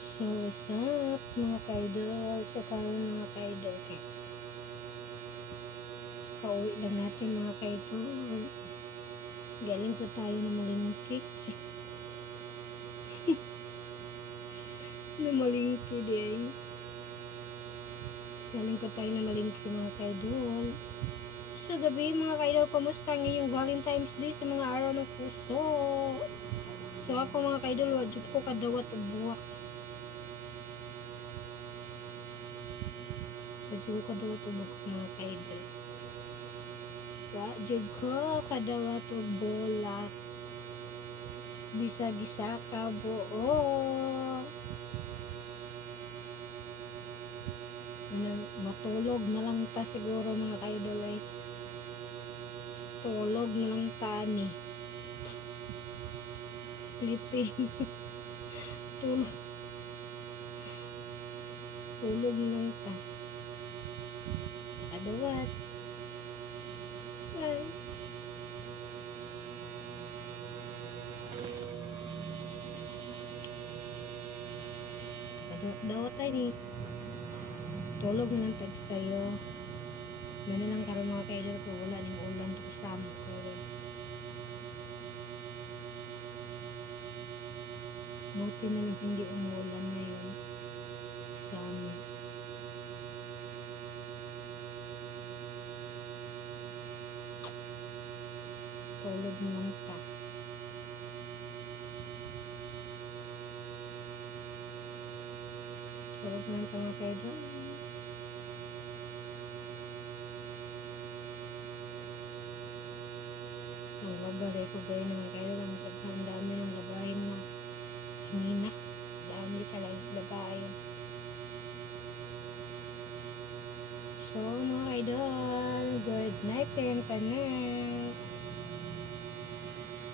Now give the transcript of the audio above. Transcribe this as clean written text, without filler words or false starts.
So, what's up mga ka-idol? So, karon mga ka-idol, okay. Pauwi lang natin mga ka-idol. Galing po tayo na malingki. Na malingki din. Galing po tayo na malingki mga ka-idol. Sa gabi mga ka-idol, kumusta ang inyong Valentine's Day sa mga araw ng puso? So, ako mga ka-idol, wajud ko kadawat o buwak. Wajud ko kadawat o buwak mga ka-idol. Wajud ko kadawat o bulak. Bisa-bisa ka buo. Matulog na lang ta siguro mga ka-idol ay. Tulog na lang ta ni. Sleeping. tulog. Tulog na lang ta. Adawat. Ay. Dawat tayo ni. Tulog na lang tag sa'yo. Ano lang karon mga ka-idol ko wala ning ulan kasama ko. Buti na lang hindi umulan ngayon sa amin. Tulog na lang ta. Tulog na lang ta mga ka-idol. Magbabalay ko ba yun mga kayo lang ang dami ng labahin mo kanina, dami talagang labahin. So mga idol, good night sa iyong tanan.